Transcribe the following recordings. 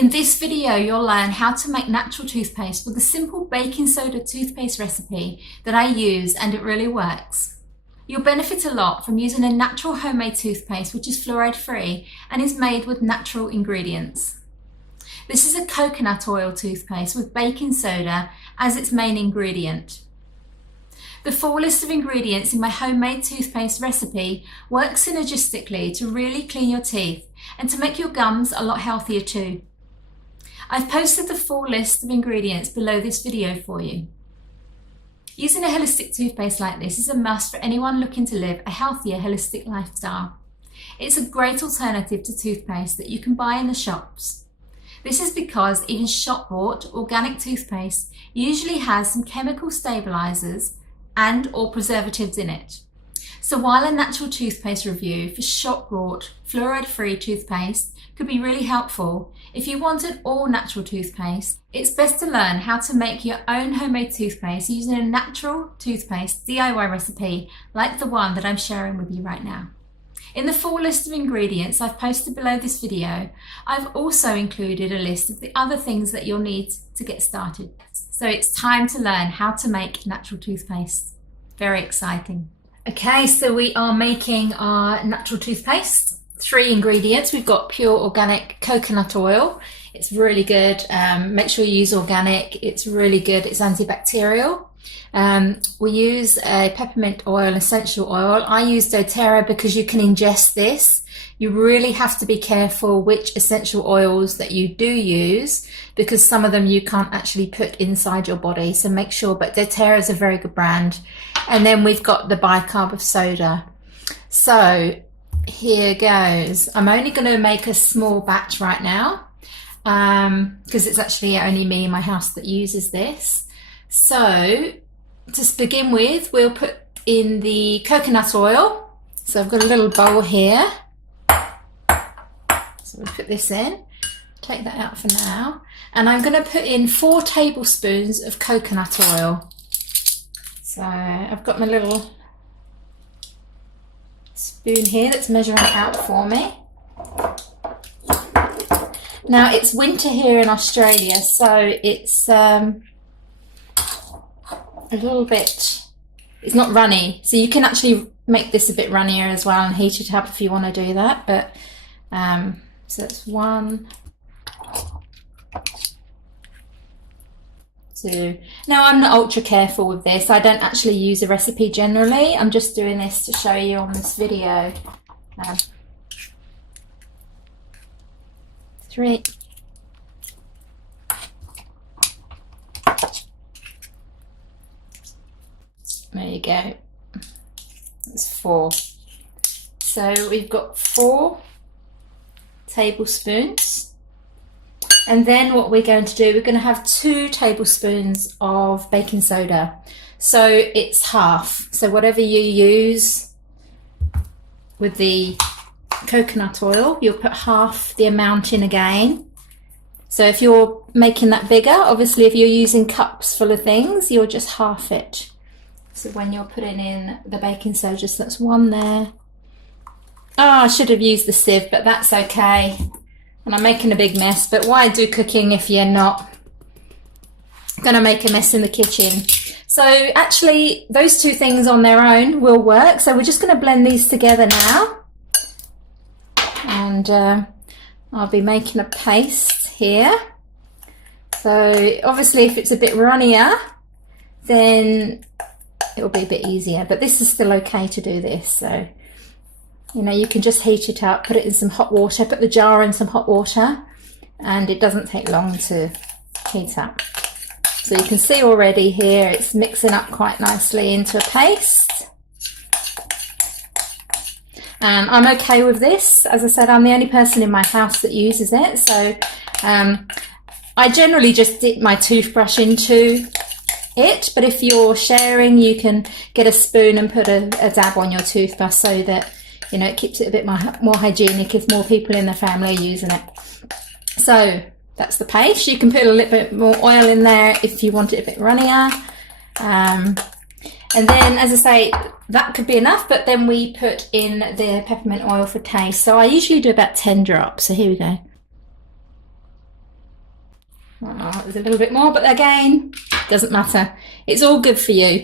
In this video, you'll learn how to make natural toothpaste with a simple baking soda toothpaste recipe that I use, and it really works. You'll benefit a lot from using a natural homemade toothpaste which is fluoride free and is made with natural ingredients. This is a coconut oil toothpaste with baking soda as its main ingredient. The full list of ingredients in my homemade toothpaste recipe works synergistically to really clean your teeth and to make your gums a lot healthier too. I've posted the full list of ingredients below this video for you. Using a holistic toothpaste like this is a must for anyone looking to live a healthier, holistic lifestyle. It's a great alternative to toothpaste that you can buy in the shops. This is because even shop-bought organic toothpaste usually has some chemical stabilizers and/or preservatives in it. So while a natural toothpaste review for shop-bought fluoride-free toothpaste could be really helpful, if you wanted all natural toothpaste, it's best to learn how to make your own homemade toothpaste using a natural toothpaste DIY recipe like the one that I'm sharing with you right now. In the full list of ingredients I've posted below this video, I've also included a list of the other things that you'll need to get started. So it's time to learn how to make natural toothpaste. Very exciting. Okay, so we are making our natural toothpaste. 3 ingredients. We've got pure organic coconut oil. It's really good. Make sure you use organic. It's really good. It's antibacterial. We use a peppermint oil, essential oil. I use doTERRA because you can ingest this. You really have to be careful which essential oils that you do use, because some of them you can't actually put inside your body. So make sure, but doTERRA is a very good brand. And then we've got the bicarb of soda. So here goes. I'm only going to make a small batch right now because it's actually only me in my house that uses this. So to begin with, we'll put in the coconut oil. So I've got a little bowl here. So we'll put this in. Take that out for now. And I'm going to put in 4 tablespoons of coconut oil. So I've got my little spoon here that's measuring it out for me. Now it's winter here in Australia, so it's a little bit, it's not runny, so you can actually make this a bit runnier as well and heat it up if you want to do that. But so that's 1, 2. Now I'm not ultra careful with this. I don't actually use a recipe generally. I'm just doing this to show you on this video. 3. There you go. That's 4. So we've got 4 tablespoons. And then what we're going to do, we're going to have 2 tablespoons of baking soda. So it's half. So whatever you use with the coconut oil, you'll put half the amount in again. So if you're making that bigger, obviously if you're using cups full of things, you'll just half it. So when you're putting in the baking soda, so that's 1 there. Oh, I should have used the sieve, but that's okay. And I'm making a big mess, but why do cooking if you're not going to make a mess in the kitchen? So actually those 2 things on their own will work. So we're just going to blend these together now. And I'll be making a paste here. So obviously if it's a bit runnier, then it will be a bit easier, but this is still okay to do this. So you know, you can just heat it up, put it in some hot water, put the jar in some hot water, and it doesn't take long to heat up. So you can see already here it's mixing up quite nicely into a paste. And I'm okay with this. As I said, I'm the only person in my house that uses it. So I generally just dip my toothbrush into it, but if you're sharing, you can get a spoon and put a dab on your toothbrush so that, you know, it keeps it a bit more hygienic if more people in the family are using it. So that's the paste. You can put a little bit more oil in there if you want it a bit runnier. And then, as I say, that could be enough, but then we put in the peppermint oil for taste. So I usually do about 10 drops. So here we go. Oh, there's a little bit more, but again, doesn't matter. It's all good for you.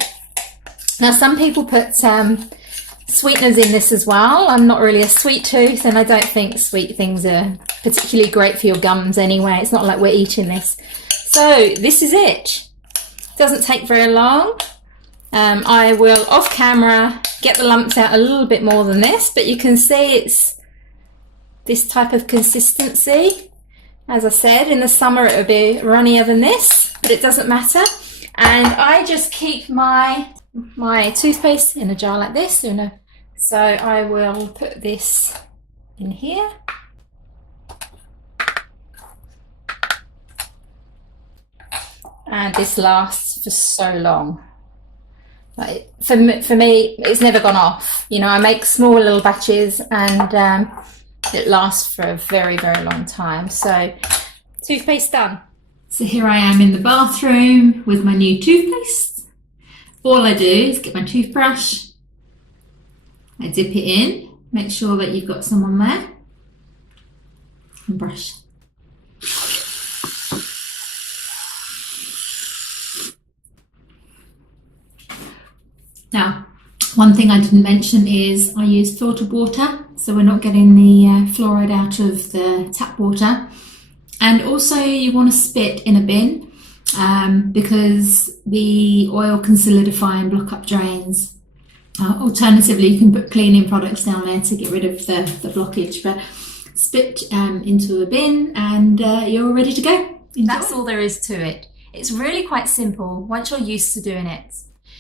Now, some people put sweeteners in this as well. I'm not really a sweet tooth, and I don't think sweet things are particularly great for your gums anyway. It's not like we're eating this. So this is it. Doesn't take very long. I will, off camera, get the lumps out a little bit more than this, but you can see it's this type of consistency. As I said, in the summer it would be runnier than this, but it doesn't matter. And I just keep my toothpaste in a jar like this. So I will put this in here. And this lasts for so long. Like, for me, it's never gone off. You know, I make small little batches, and it lasts for a very, very long time. So, toothpaste done. So here I am in the bathroom with my new toothpaste. All I do is get my toothbrush, I dip it in, make sure that you've got some on there, and brush. Now, one thing I didn't mention is I use filtered water, so we're not getting the fluoride out of the tap water. And also you want to spit in a bin because the oil can solidify and block up drains. Alternatively, you can put cleaning products down there to get rid of the blockage, but spit into a bin and you're ready to go. Enjoy. That's all there is to it. It's really quite simple once you're used to doing it.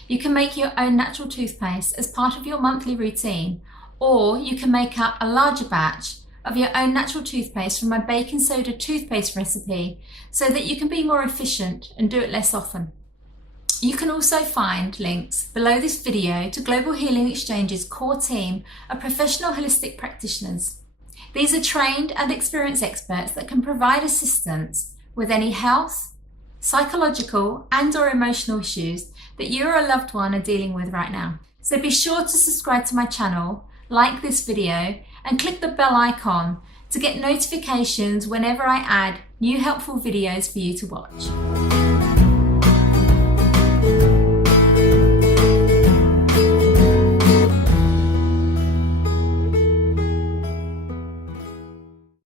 You can make your own natural toothpaste as part of your monthly routine, or you can make up a larger batch of your own natural toothpaste from my baking soda toothpaste recipe so that you can be more efficient and do it less often. You can also find links below this video to Global Healing Exchange's core team of professional holistic practitioners. These are trained and experienced experts that can provide assistance with any health, psychological and/or emotional issues that you or a loved one are dealing with right now. So be sure to subscribe to my channel, like this video, and click the bell icon to get notifications whenever I add new helpful videos for you to watch.